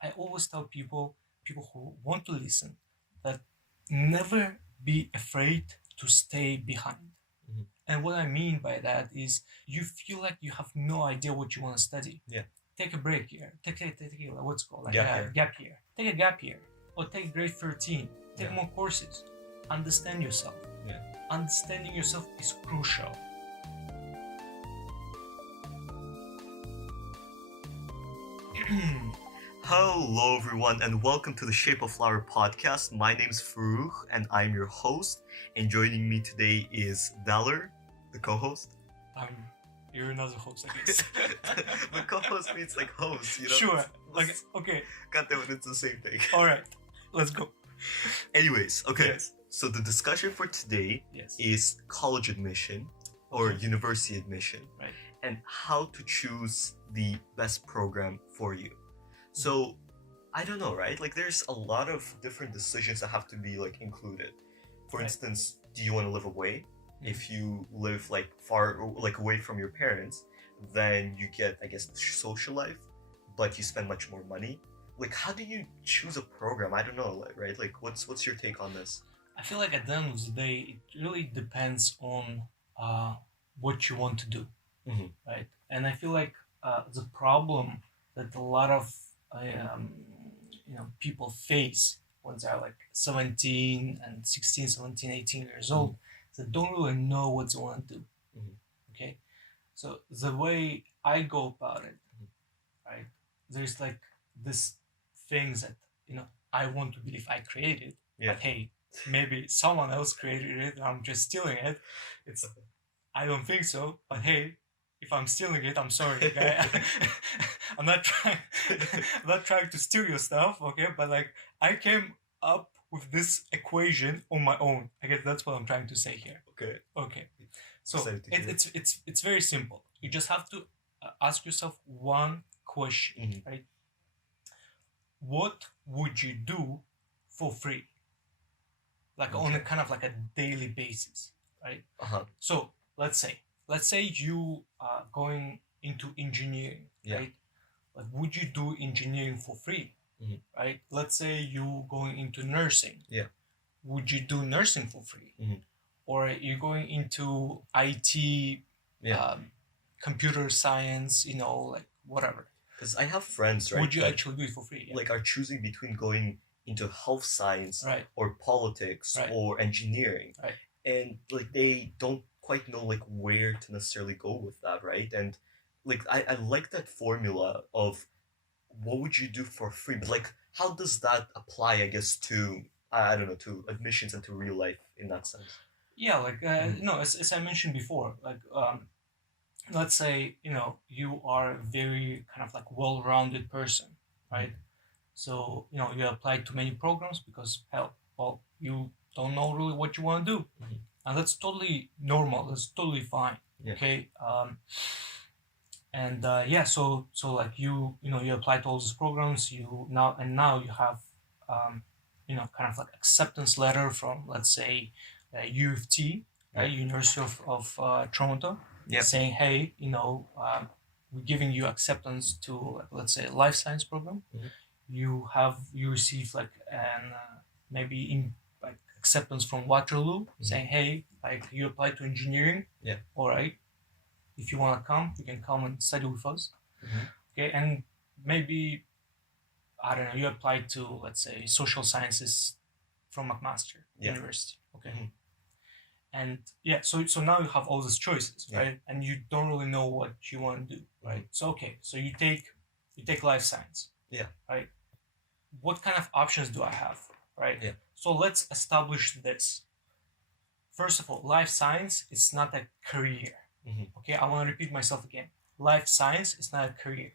I always tell people who want to listen, that never be afraid to stay behind. Mhm. And what I mean by that is you feel like you have no idea what you want to study. Yeah. Take a break here. Take what's it called, like Gap a year. gap year. Take a gap year, or take grade 13. Take Yeah. more courses. Understand yourself. Yeah. Understanding yourself is crucial. Hello, everyone, and welcome to the Shape of Flower podcast. My name's Farrukh, and I'm your host. And joining me today is Daler, the co-host. You're another host, I guess. But co-host means like host, you know? Sure. Like, okay. God damn it, it's the same thing. All right. Let's go. Anyways, okay. Yes. So the discussion for today Yes. is college admission or Okay. university admission, Right. and how to choose the best program for you. So I don't know, right? Like there's a lot of different decisions that have to be like included. For Right. instance, do you want to live away? If you live like far like away from your parents, then you get, I guess, the social life, but you spend much more money. Like how do you choose a program? I don't know, like, right? Like what's your take on this? I feel like at the end of the day, it really depends on what you want to do, Mhm. right? And I feel like the problem that a lot of um, people face when they're like 17 and 16, 17, 18 years old, they don't really know what they want to do. Mhm. Okay, so the way I go about it, right? There's like this things that I want to believe I created, Yeah. but hey, maybe someone else created it and I'm just stealing it. I don't think so, but hey, if I'm stealing it, I'm sorry, okay? I'm not trying I'm not trying to steal your stuff, okay? But like I came up with this equation on my own. I guess that's what I'm trying to say here. Okay. Okay. So Excited to hear. it's very simple. You just have to ask yourself one question, Mhm. right? What would you do for free? Like on a Okay. kind of like a daily basis, right? Uh-huh. So let's say you are going into engineering, Yeah. right? Like would you do engineering for free? Mhm. Right? Let's say you going into nursing. Yeah. Would you do nursing for free? Mhm. Or you're going into IT, Yeah. computer science, like whatever. Because I have friends, right, Would you that actually do it for free? Yeah. like are choosing between going into health science Right. or politics Right. or engineering, Right. and like they don't quite know like where to necessarily go with that, right? And like I like that formula of what would you do for free, but like how does that apply, I guess, to I don't know, to admissions and to real life in that sense? Yeah, like Mhm. no, as I mentioned before, like let's say you are a very kind of like well-rounded person, right? So you apply to many programs because hell, well, you don't know really what you want to do, Mhm. and that's totally normal. That's totally fine. Yeah. Okay. And yeah, so like you apply to all these programs. Now you have kind of like acceptance letter from, let's say, U of T, right? University of Toronto, Yeah. saying, hey, we're giving you acceptance to, like, let's say, a life science program. Mhm. You receive like an maybe in like acceptance from Waterloo, saying, hey, like you applied to engineering. Yeah. All right, if you want to come, you can come and study with us. Mhm. Okay, and maybe, I don't know, you applied to, let's say, social sciences from McMaster Yeah. University. Okay. Mhm. And yeah, so now you have all these choices, Yeah. right? And you don't really know what you want to do, right? So okay, so you take life science. Yeah. Right. What kind of options do I have? Right. Yeah. So let's establish this. First of all, life science is not a career. Mhm. Okay, I want to repeat myself again. Life science is not a career.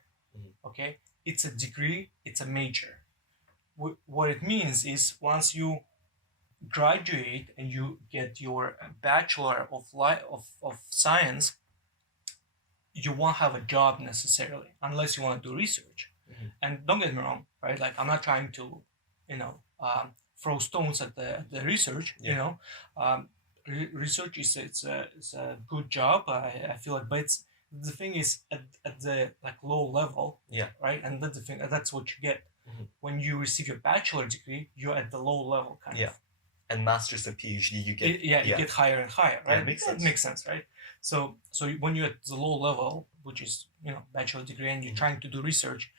Okay, it's a degree, it's a major. What it means is once you graduate and you get your bachelor of science, you won't have a job necessarily unless you want to do research. And don't get me wrong, right? Like I'm not trying to, throw stones at the research. Yeah. Research is a good job. I feel like, but the thing is at the like low level, Yeah. right? And that's the thing. That's what you get. When you receive your bachelor degree, you're at the low level kind Yeah. of. And master's and PhD, you get You get higher and higher, right? Yeah, makes sense. Makes sense, right? So when you're at the low level, which is bachelor degree, and you're trying to do research,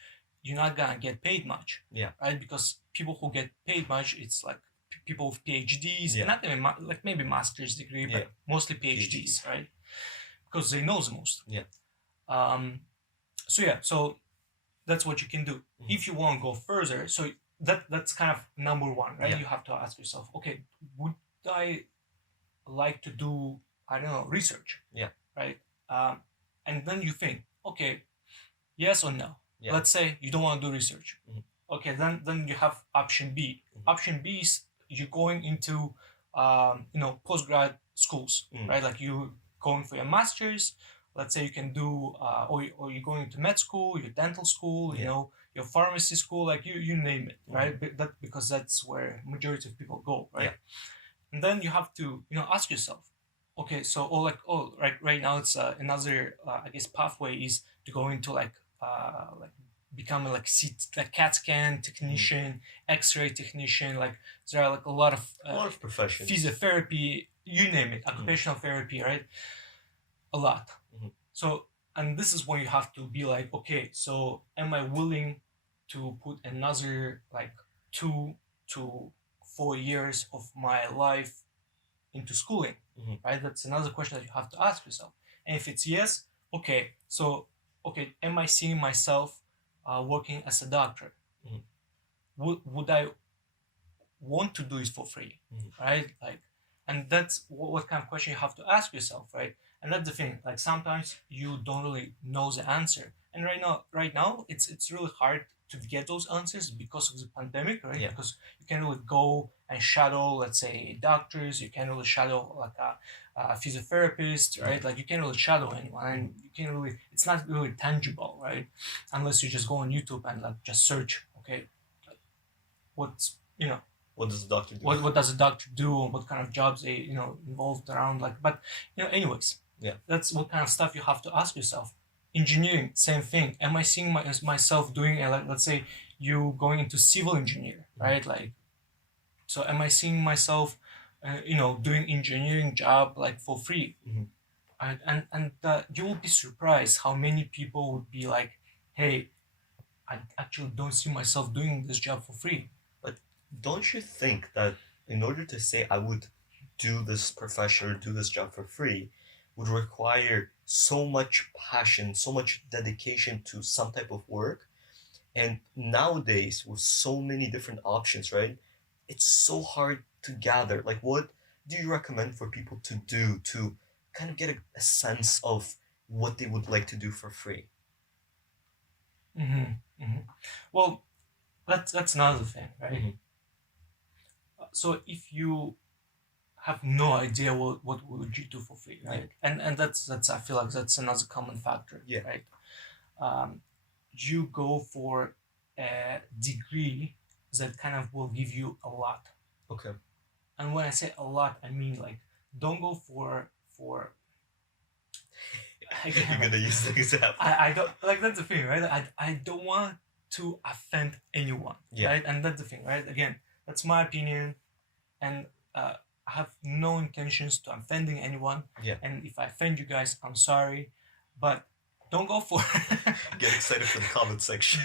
you're not gonna get paid much, Yeah. right? Because people who get paid much, it's like people with PhDs, Yeah. not even like maybe master's degree, but mostly PhDs, right? Because they know the most. Yeah. So that's what you can do. If you want to go further, so that's kind of number one, right? Yeah. You have to ask yourself, okay, would I like to do, I don't know, research? Yeah. Right. And then you think, okay, yes or no. Yeah. Let's say you don't want to do research. Okay, then you have option B. Option B is you're going into postgrad schools, right? Like you going for your master's. Let's say you can do, or you're going to med school, your dental school, your pharmacy school, like you name it, right? Because that's where majority of people go, right? Yeah. And then you have to ask yourself, okay, so right now it's another I guess pathway is to go into like become like CAT scan technician, X-ray technician. Like there are like a lot of professions, physiotherapy, you name it, occupational therapy, right? A lot. So, and this is when you have to be like, okay, so am I willing to put another like 2 to 4 years of my life into schooling, right? That's another question that you have to ask yourself. And if it's yes, okay, am I seeing myself working as a doctor? Would I want to do it for free, right? Like, and that's what kind of question you have to ask yourself, right? And that's the thing. Like sometimes you don't really know the answer, and right now, it's really hard to get those answers because of the pandemic, right? Yeah. Because you can't really go and shadow, let's say, doctors. You can't really shadow like a physiotherapist, right? Like you can't really shadow anyone, and you can't really. It's not really tangible, right? Unless you just go on YouTube and like just search, okay, like, what's what does the doctor do? What does a doctor do? And what kind of jobs they involved around? Like, but anyways, that's what kind of stuff you have to ask yourself. Engineering, same thing. Am I seeing myself doing like, let's say you going into civil engineer, right? Like, so am I seeing myself, doing engineering job like for free? And you will be surprised how many people would be like, hey, I actually don't see myself doing this job for free. But don't you think that in order to say I would do this profession or do this job for free would require so much passion, so much dedication to some type of work? And nowadays, with so many different options, right, it's so hard to gather. Like, what do you recommend for people to do to kind of get a sense of what they would like to do for free? Well, that's another thing, right? So if you have no idea what would you do for free, right? And that's I feel like that's another common factor, right? You go for a degree that kind of will give you a lot. Okay. And when I say a lot, I mean like don't go for You're gonna use the example. I don't like, that's the thing, right? I don't want to offend anyone, right? And that's the thing, right? Again, that's my opinion, and I have no intentions to offending anyone. And if I offend you guys, I'm sorry, but don't go for get excited for the comment section.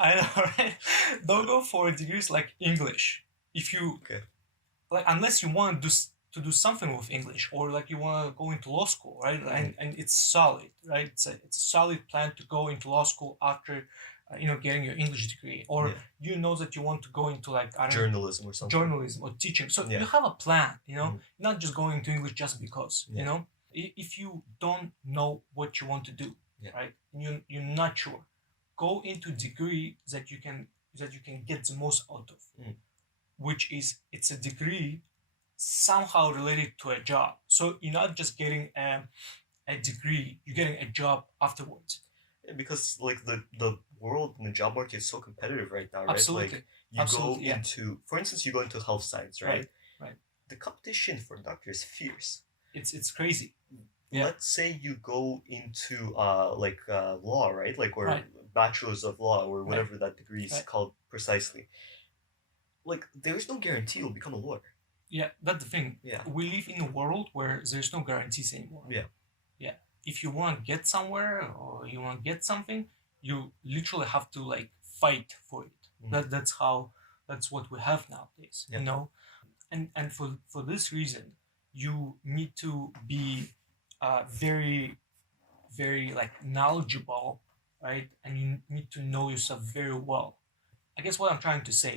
I know, right? Don't go for degrees like English if you like, unless you want to do something with English, or like you want to go into law school, right? And it's solid, right? It's a solid plan to go into law school after getting your English degree, or that you want to go into like journalism or something, journalism or teaching. So you have a plan, not just going into English just because. If you don't know what you want to do, right, and you're not sure, go into degree that you can get the most out of, which is it's a degree somehow related to a job. So you're not just getting a degree, you're getting a job afterwards. Because like the world and the job market is so competitive right now, right? Absolutely. Like you go into, for instance, you go into health science, right? Right. The competition for doctors is fierce. It's crazy. Let's say you go into law, right? Like, or bachelor's of law or Right. whatever that degree is Right. called precisely, like there's no guarantee you'll become a lawyer. Yeah, that's the thing. Yeah. We live in a world where there's no guarantees anymore. Yeah. Yeah. If you want to get somewhere or you want to get something, you literally have to like fight for it. That's what we have nowadays. Yeah. You know, and for this reason, you need to be very very like knowledgeable, right? And you need to know yourself very well. I guess what I'm trying to say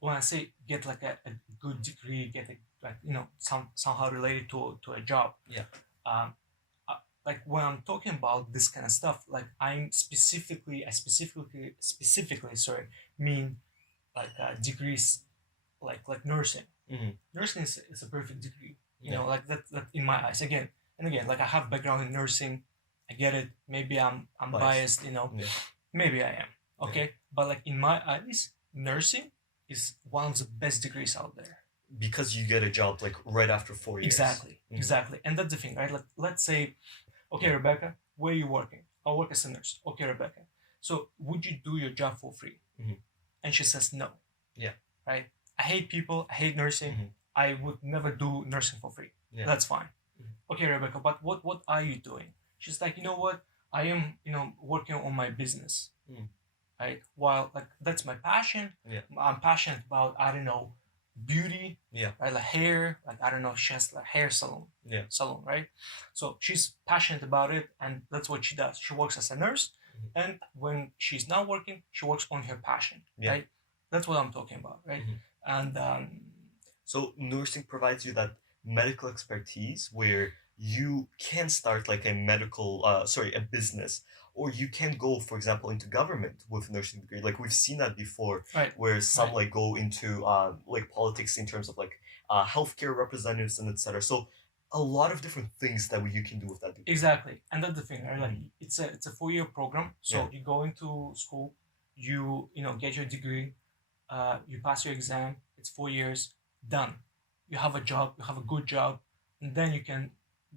when I say get like a good degree, get a like somehow related to a job. Yeah. Um, like when I'm talking about this kind of stuff, like I specifically sorry mean like degrees like nursing. Mm-hmm. Nursing is a perfect degree. You Yeah. know, like that in my eyes. Again and again, like I have background in nursing. I get it. Maybe I'm biased. You know, Yeah. maybe I am. Okay, but like in my eyes, nursing is one of the best degrees out there. Because you get a job like right after 4 years. Exactly, Mhm. exactly, and that's the thing, right? Like let's say, okay, Rebecca, where are you working? I work as a nurse. Okay, Rebecca. So would you do your job for free? Mhm. And she says no. Yeah. Right. I hate people. I hate nursing. Mhm. I would never do nursing for free. Yeah. That's fine. Mhm. Okay, Rebecca, but what are you doing? She's like, you know what? I am, working on my business. Mm. Right? While like that's my passion. Yeah. I'm passionate about, I don't know, beauty. Yeah. Right? Like hair. Like I don't know, she has like hair salon. Yeah. Salon, right? So she's passionate about it and that's what she does. She works as a nurse and when she's not working, she works on her passion. Yeah. Right? That's what I'm talking about, right? Mhm. And So nursing provides you that medical expertise where you can start like a business, or you can go, for example, into government with a nursing degree. Like we've seen that before, right. where some Right. like go into like politics in terms of like healthcare representatives and etc. So a lot of different things that you can do with that degree. Exactly, and that's the thing, right? Like it's a 4 year program. So Yeah. you go into school, you get your degree, you pass your exam. It's 4 years, done. You have a job, you have a good job, and then you can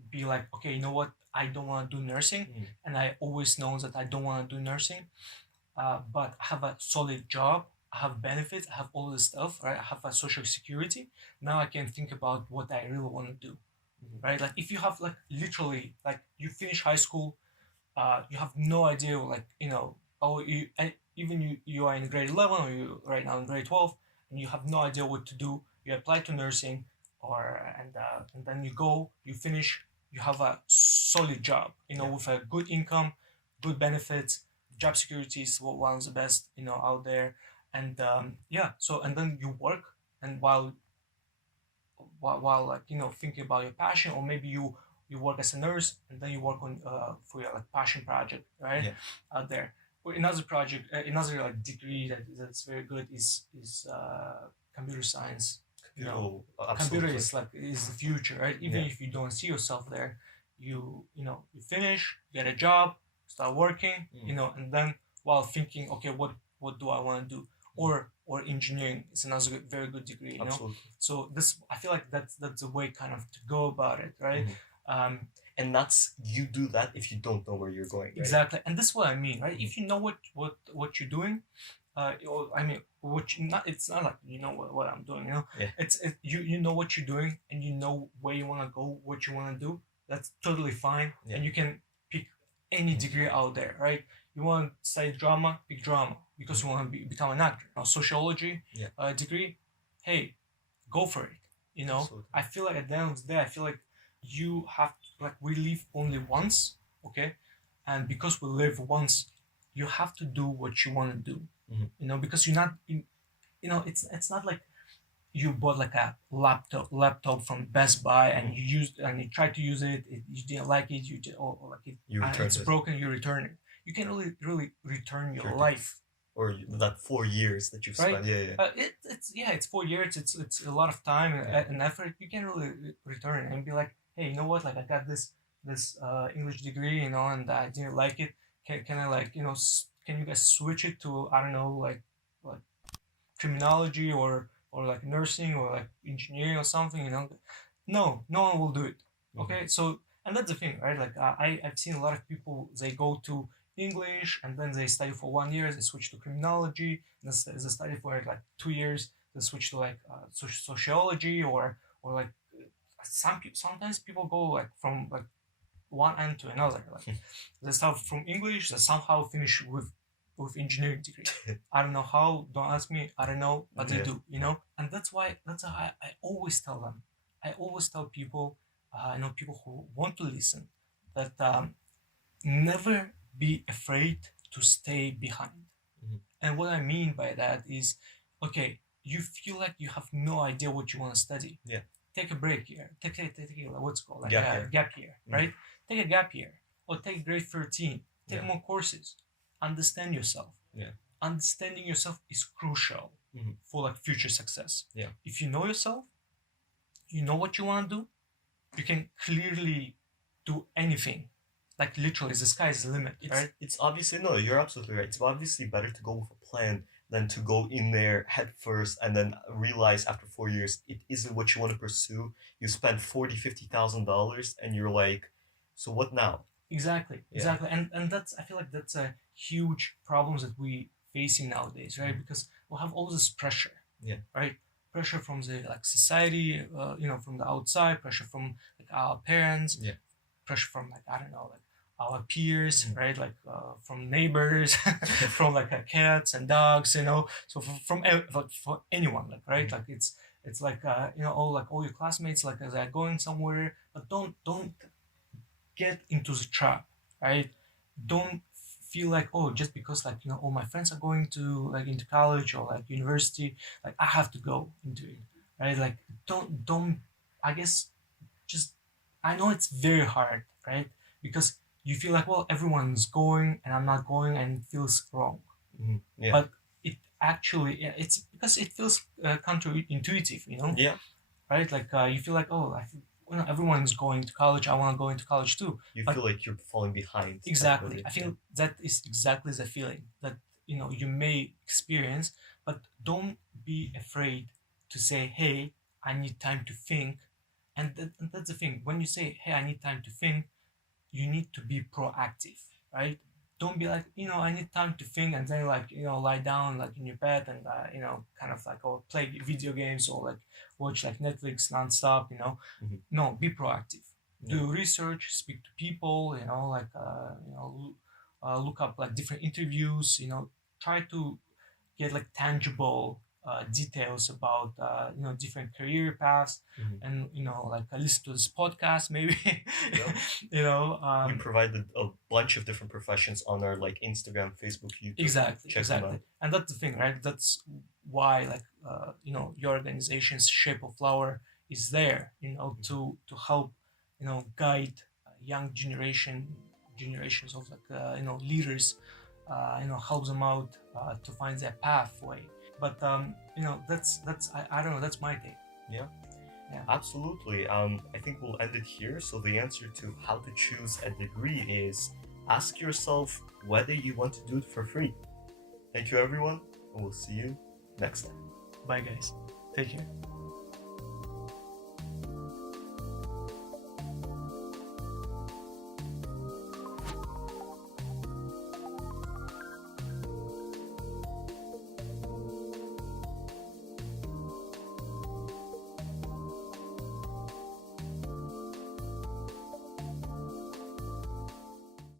be like, okay, you know what? I don't want to do nursing, Mhm. and I always know that I don't want to do nursing, but I have a solid job. I have benefits. I have all this stuff, right? I have a social security. Now I can think about what I really want to do, right? Like if you have like literally like you finish high school, you have no idea like you are in grade 11 or you right now in grade 12 and you have no idea what to do. You apply to nursing and then you go, you finish, you have a solid job, Yeah. with a good income, good benefits. Job security is one of the best out there, and so and then you work, and while like thinking about your passion, or maybe you work as a nurse and then you work on for your like passion project, right? Yeah. Out there. Or another project, another like degree that's very good is computer science. Computer Absolutely. is the future, right? Even Yeah. if you don't see yourself there, you finish, get a job, start working, and then while thinking, okay, what do I want to do? Or engineering is another very good degree, Absolutely. So this, I feel like that's the way kind of to go about it, right? And that's, you do that if you don't know where you're going. Right? Exactly, and this is what I mean, right? If you know what you're doing, I mean, it's not like what I'm doing, Yeah. You know what you're doing and you know where you want to go, what you want to do. That's totally fine, Yeah. and you can pick any degree out there, right? You want to study drama, pick drama because you want to become an actor. Sociology Yeah. degree, hey, go for it. Absolutely. I feel like at the end of the day, I feel like you have to, like, we live only once, okay? And because we live once, you have to do what you want to do. Because you're not, it's not like you bought like a laptop from Best Buy and you used and you tried to use it, you didn't like it, you just or like it, You returned it's it. broken, you return it. You can really return your Sure. life. Or that 4 years that you've Right. spent. Yeah. It's 4 years. It's a lot of time and effort. You can really return it and be like, hey, you know what? Like I got this English degree, and I didn't like it. Can I like can you guys switch it to, I don't know, like criminology or like nursing or like engineering or something? No one will do it. Okay, so and that's the thing, right? Like I've seen a lot of people, they go to English, and then they study for 1 year, they switch to criminology, and they study for like 2 years, they switch to like sociology, or like sometimes people go like from like one end to another. Like they start from English, they somehow finish with engineering degree. I don't know how. Don't ask me. I don't know, but they do. And that's why I always tell them. I always tell people, people who want to listen, that never be afraid to stay behind. Mhm. And what I mean by that is, okay, you feel like you have no idea what you want to study. Yeah. Take a break here. Take what's it called, like Gap year. gap year, right? Take a gap year, or take grade 13. Take Yeah. more courses. Understand yourself. Yeah. Understanding yourself is crucial Mhm. for like future success. Yeah. If you know yourself, you know what you want to do, you can clearly do anything. Like literally, the sky is the limit, right? It's obviously, no, you're absolutely right. It's obviously better to go with a plan than to go in there head first and then realize after 4 years it isn't what you want to pursue. You spend $40,000-$50,000 and you're like, so what now? Exactly, Yeah. exactly, and that's, I feel like that's a huge problems that we facing nowadays, right? Because we have all this pressure, Yeah. right? Pressure from the like society, from the outside, pressure from like our parents, Yeah. pressure from like, I don't know, like our peers, Mhm. right? Like from neighbors, from like cats and dogs, So from for anyone, like, right? Mhm. Like it's like all your classmates, like they're going somewhere, but don't get into the trap, right? Don't feel like, oh, just because like all my friends are going to like into college or like university, like I have to go into it, right? Like don't I guess just, I know it's very hard, right? Because you feel like, well, everyone's going and I'm not going, and it feels wrong. Mhm. Yeah. But it actually, it's because it feels counterintuitive, Yeah. right? Like you feel like, oh, everyone's going to college, I want to go into college too. You But feel like you're falling behind. exactly, technically. I feel that is exactly the feeling that you may experience. But don't be afraid to say, hey, I need time to think. And that's the thing, when you say, hey, I need time to think, you need to be proactive, right? Don't be like, I need time to think, and then like lie down like in your bed and kind of like, or play video games, or like watch like Netflix nonstop. Mhm. No, be proactive. Yeah. Do research, speak to people, like look up like different interviews, try to get like tangible details about different career paths. Mhm. And like listen to this podcast maybe. Yeah. We provided a bunch of different professions on our like Instagram, Facebook, YouTube. Exactly, Check them exactly. out. And that's the thing, right? That's why like your organization's Shape of Flower is there, to help guide young generations of like leaders, help them out to find their pathway. But that's I don't know, that's my take. Yeah. Yeah. Absolutely. I think we'll end it here. So the answer to how to choose a degree is ask yourself whether you want to do it for free. Thank you, everyone, and we'll see you next time. Bye guys, take care.